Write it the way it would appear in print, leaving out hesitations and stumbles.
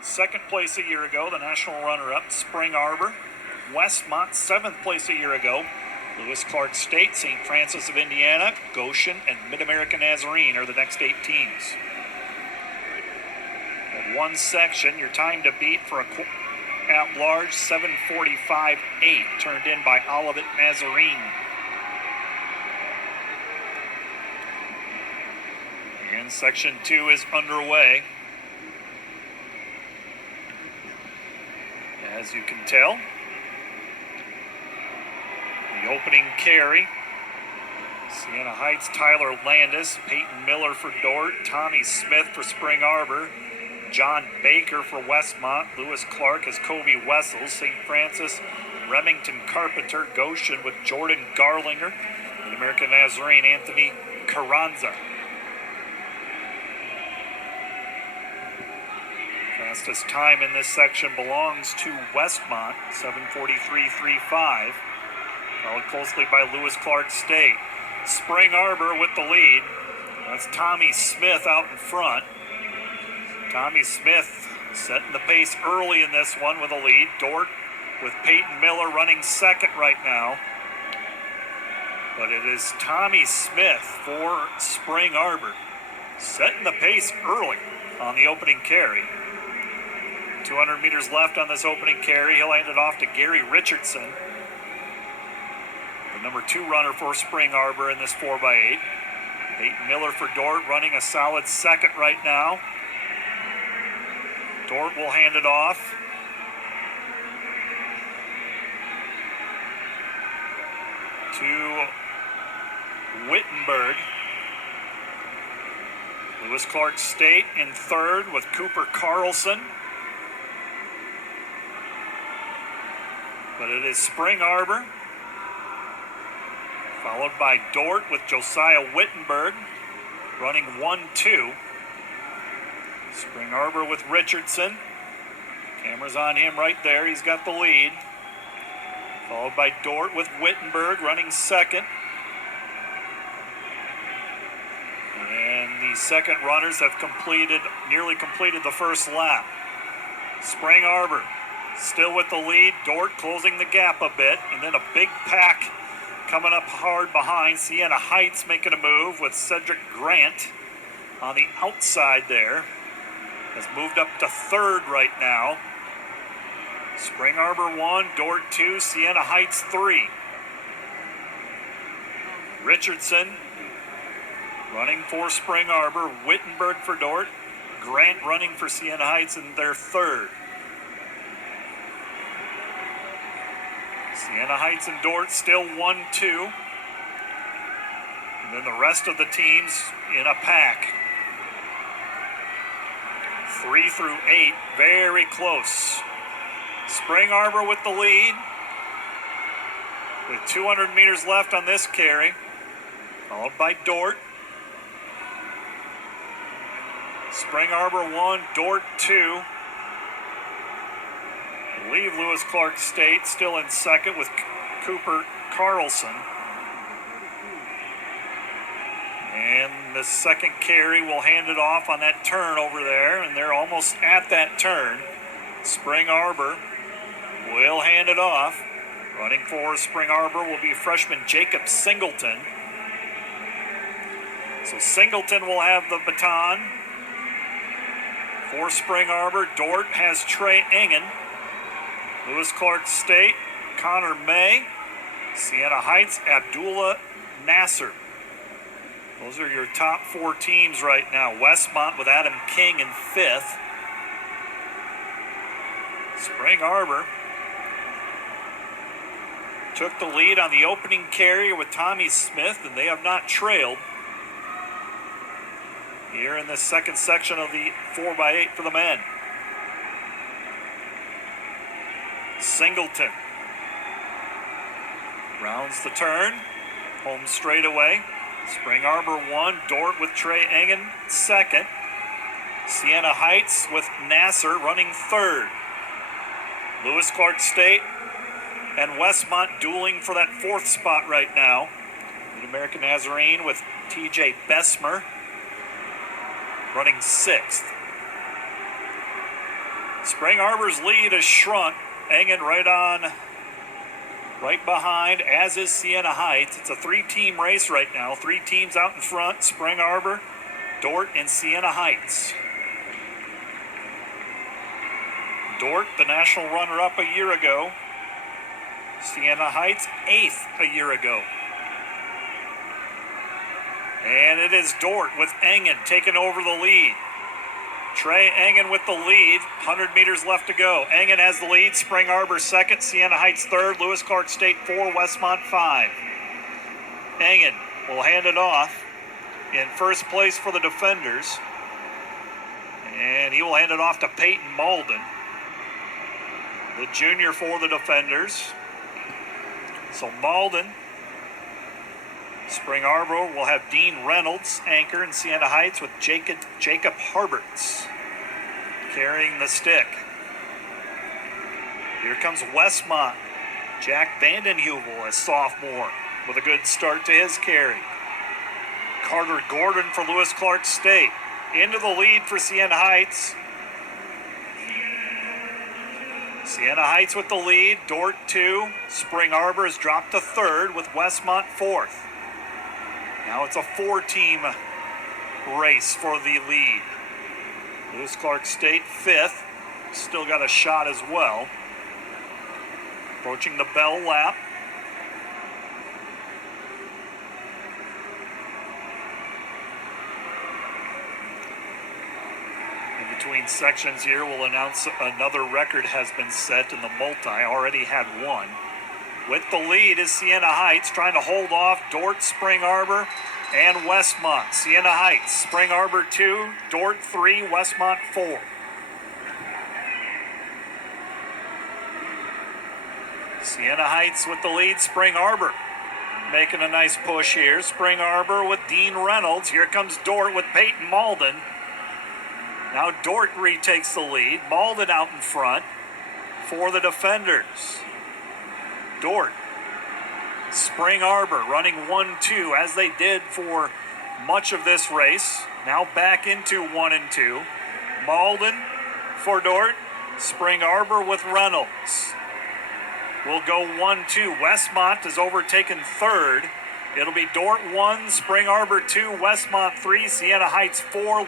second place a year ago, the national runner-up, Spring Arbor. Westmont, 7th place a year ago. Lewis Clark State, St. Francis of Indiana, Goshen, and Mid-American Nazarene are the next 8 teams. At one section, your time to beat for a at-large, 7:45.8, turned in by Olivet Nazarene. And section 2 is underway. As you can tell, the opening carry, Siena Heights, Tyler Landis, Peyton Miller for Dort, Tommy Smith for Spring Arbor, John Baker for Westmont, Lewis Clark as Kobe Wessels, St. Francis, Remington Carpenter, Goshen with Jordan Garlinger, and American Nazarene, Anthony Carranza. Fastest time in this section belongs to Westmont, 7:43.35, followed closely by Lewis Clark State. Spring Arbor with the lead. That's Tommy Smith out in front. Tommy Smith setting the pace early in this one with a lead. Dort with Peyton Miller running second right now. But it is Tommy Smith for Spring Arbor, setting the pace early on the opening carry. 200 meters left on this opening carry. He'll hand it off to Gary Richardson, the number 2 runner for Spring Arbor in this 4x8. Peyton Miller for Dort running a solid second right now. Dort will hand it off. To Wittenberg. Lewis Clark State in third with Cooper Carlson. But it is Spring Arbor, followed by Dort with Josiah Wittenberg, running 1-2. Spring Arbor with Richardson. Camera's on him right there. He's got the lead. Followed by Dort with Wittenberg running second. And the second runners have nearly completed the first lap. Spring Arbor still with the lead. Dort closing the gap a bit. And then a big pack coming up hard behind. Siena Heights making a move with Cedric Grant on the outside there. Has moved up to third right now. Spring Arbor 1, Dort 2, Siena Heights 3. Richardson running for Spring Arbor, Wittenberg for Dort, Grant running for Siena Heights in their third. Siena Heights and Dort still 1-2. And then the rest of the teams in a pack. 3 through 8, very close. Spring Arbor with the lead, with 200 meters left on this carry, followed by Dort. Spring Arbor 1, Dort 2. I believe Lewis Clark State still in second with Cooper Carlson. And the second carry will hand it off on that turn over there, and they're almost at that turn. Spring Arbor will hand it off. Running for Spring Arbor will be freshman Jacob Singleton. So Singleton will have the baton for Spring Arbor. Dort has Trey Engen. Lewis Clark State, Connor May. Siena Heights, Abdullah Nasser. Those are your top 4 teams right now. Westmont with Adam King in 5th. Spring Arbor took the lead on the opening carry with Tommy Smith, and they have not trailed here in the second section of the 4x8 for the men. Singleton rounds the turn, home straightaway. Spring Arbor 1, Dort with Trey Engen second. Siena Heights with Nasser running third. Lewis Clark State and Westmont dueling for that 4th spot right now. Mid-American Nazarene with TJ Besmer running 6th. Spring Arbor's lead has shrunk. Engen right behind, as is Siena Heights. It's a three-team race right now. Three teams out in front: Spring Arbor, Dort, and Siena Heights. Dort, the national runner-up a year ago. Siena Heights, 8th a year ago. And it is Dort with Engen taking over the lead. Trey Engen with the lead. 100 meters left to go. Engen has the lead. Spring Arbor second. Siena Heights third. Lewis Clark State 4. Westmont 5. Engen will hand it off in first place for the defenders. And he will hand it off to Peyton Malden, the junior for the defenders. So Malden, Spring Arbor will have Dean Reynolds anchor in Siena Heights with Jacob Harberts carrying the stick. Here comes Westmont. Jack Vandenheuvel, a sophomore, with a good start to his carry. Carter Gordon for Lewis Clark State into the lead for Siena Heights. Siena Heights with the lead. Dort 2. Spring Arbor has dropped to third with Westmont 4th. Now it's a 4-team race for the lead. Lewis Clark State 5th. Still got a shot as well. Approaching the bell lap. In between sections here, we'll announce another record has been set in the multi. Already had one. With the lead is Siena Heights, trying to hold off Dort, Spring Arbor, and Westmont. Siena Heights, Spring Arbor 2, Dort 3, Westmont 4. Siena Heights with the lead. Spring Arbor making a nice push here. Spring Arbor with Dean Reynolds. Here comes Dort with Peyton Malden. Now Dort retakes the lead. Malden out in front for the defenders. Dort, Spring Arbor running 1-2 as they did for much of this race. Now back into 1 and 2. Malden for Dort. Spring Arbor with Reynolds. We'll go 1-2. Westmont has overtaken third. It'll be Dort 1, Spring Arbor 2, Westmont 3, Siena Heights 4.